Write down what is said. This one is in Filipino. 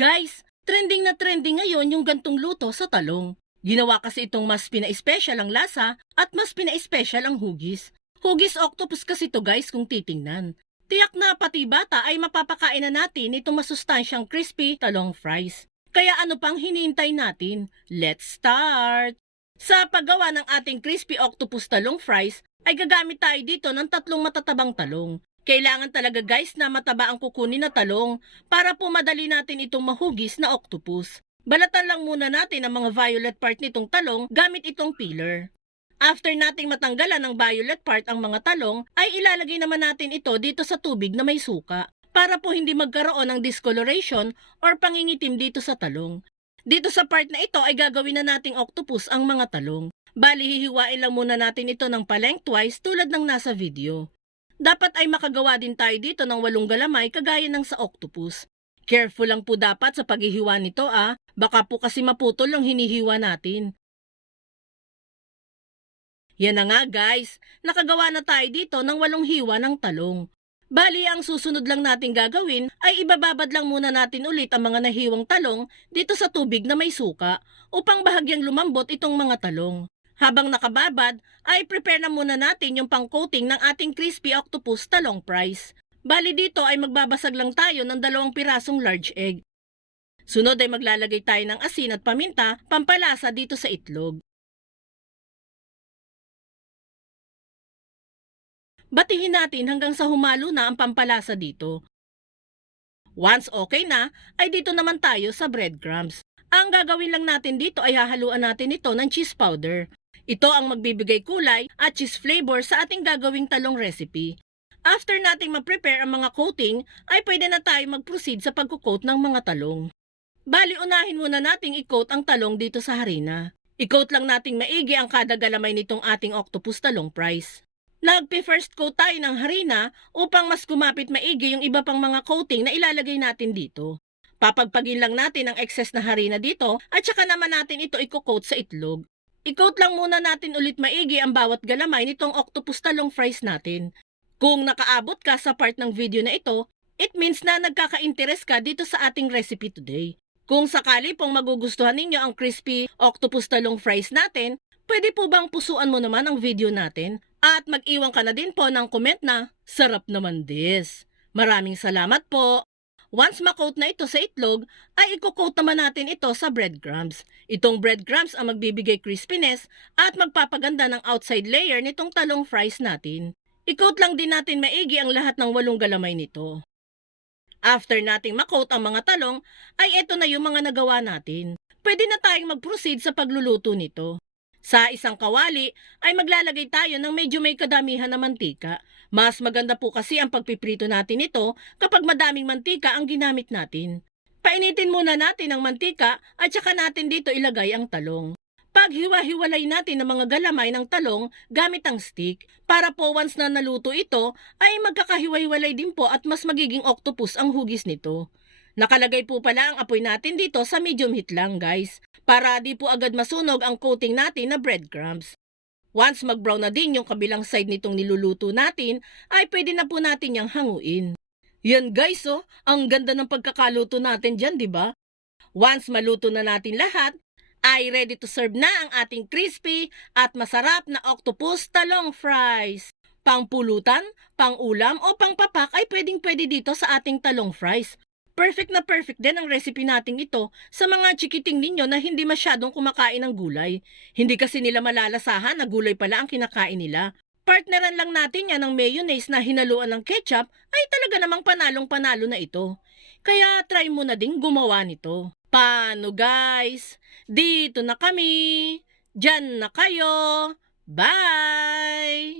Guys, trending na trending ngayon yung gantong luto sa talong. Ginawa kasi itong mas pina-special ang lasa at mas pina-special ang hugis. Hugis octopus kasi to guys kung titingnan. Tiyak na pati bata ay mapapakain na natin itong masustansyang crispy talong fries. Kaya ano pang hinihintay natin? Let's start! Sa paggawa ng ating crispy octopus talong fries, ay gagamit tayo dito ng tatlong matatabang talong. Kailangan talaga guys na mataba ang kukunin na talong para po madali natin itong mahugis na octopus. Balatan lang muna natin ang mga violet part nitong talong gamit itong peeler. After nating matanggalan ng violet part ang mga talong, ay ilalagay naman natin ito dito sa tubig na may suka para po hindi magkaroon ng discoloration or pangingitim dito sa talong. Dito sa part na ito ay gagawin na nating octopus ang mga talong. Bali hihiwain lang muna natin ito ng palengthwise tulad ng nasa video. Dapat ay makagawa din tayo dito ng walong galamay kagaya ng sa octopus. Careful lang po dapat sa paghihiwa nito ah, baka po kasi maputol ang hinihiwa natin. Yan na nga guys, nakagawa na tayo dito ng walong hiwa ng talong. Bali, ang susunod lang natin gagawin ay ibababad lang muna natin ulit ang mga nahiwang talong dito sa tubig na may suka upang bahagyang lumambot itong mga talong. Habang nakababad, ay prepare na muna natin yung pang-coating ng ating crispy octopus talong fries. Bali dito ay magbabasag lang tayo ng dalawang pirasong large egg. Sunod ay maglalagay tayo ng asin at paminta pampalasa dito sa itlog. Batihin natin hanggang sa humalo na ang pampalasa dito. Once okay na, ay dito naman tayo sa breadcrumbs. Ang gagawin lang natin dito ay hahaluan natin ito ng cheese powder. Ito ang magbibigay kulay at cheese flavor sa ating gagawing talong recipe. After nating ma-prepare ang mga coating, ay pwede na tayo mag-proceed sa pagkukoat ng mga talong. Bali, unahin muna nating i-coat ang talong dito sa harina. I-coat lang nating maigi ang kada galamay nitong ating octopus talong fries. Nagpi-first coat tayo ng harina upang mas kumapit maigi yung iba pang mga coating na ilalagay natin dito. Papagpagin lang natin ang excess na harina dito at saka naman natin ito i-coat sa itlog. I-coat lang muna natin ulit maigi ang bawat galamay nitong octopus talong fries natin. Kung nakaabot ka sa part ng video na ito, it means na nagkaka-interest ka dito sa ating recipe today. Kung sakali pong magugustuhan ninyo ang crispy octopus talong fries natin, pwede po bang pusuan mo naman ang video natin? At mag-iwan ka na din po ng comment na, sarap naman this. Maraming salamat po. Once makoat na ito sa itlog, ay i-coat naman natin ito sa breadcrumbs. Itong breadcrumbs ang magbibigay crispiness at magpapaganda ng outside layer nitong talong fries natin. I-coat lang din natin maigi ang lahat ng walong galamay nito. After nating makoat ang mga talong, ay ito na yung mga nagawa natin. Pwede na tayong mag-proceed sa pagluluto nito. Sa isang kawali ay maglalagay tayo ng medyo may kadamihan na mantika. Mas maganda po kasi ang pagpiprito natin ito kapag madaming mantika ang ginamit natin. Painitin muna natin ang mantika at saka natin dito ilagay ang talong. Paghiwa-hiwalay natin ang mga galamay ng talong gamit ang stick para po once na naluto ito ay magkakahiwa-hiwalay din po at mas magiging octopus ang hugis nito. Nakalagay po pala ang apoy natin dito sa medium heat lang guys, para di po agad masunog ang coating natin na breadcrumbs. Once mag-brown na din yung kabilang side nitong niluluto natin, ay pwede na po natin yung hanguin. Yan guys oh, ang ganda ng pagkakaluto natin dyan, di ba? Once maluto na natin lahat, ay ready to serve na ang ating crispy at masarap na octopus talong fries. Pangpulutan, pangulam o pangpapak ay pwedeng pwede dito sa ating talong fries. Perfect na perfect din ang recipe nating ito sa mga chikiting ninyo na hindi masyadong kumakain ng gulay. Hindi kasi nila malalasahan na gulay pala ang kinakain nila. Partneran lang natin yan ng mayonnaise na hinaluan ng ketchup ay talaga namang panalong panalo na ito. Kaya try mo na ding gumawa nito. Paano guys? Dito na kami. Diyan na kayo. Bye!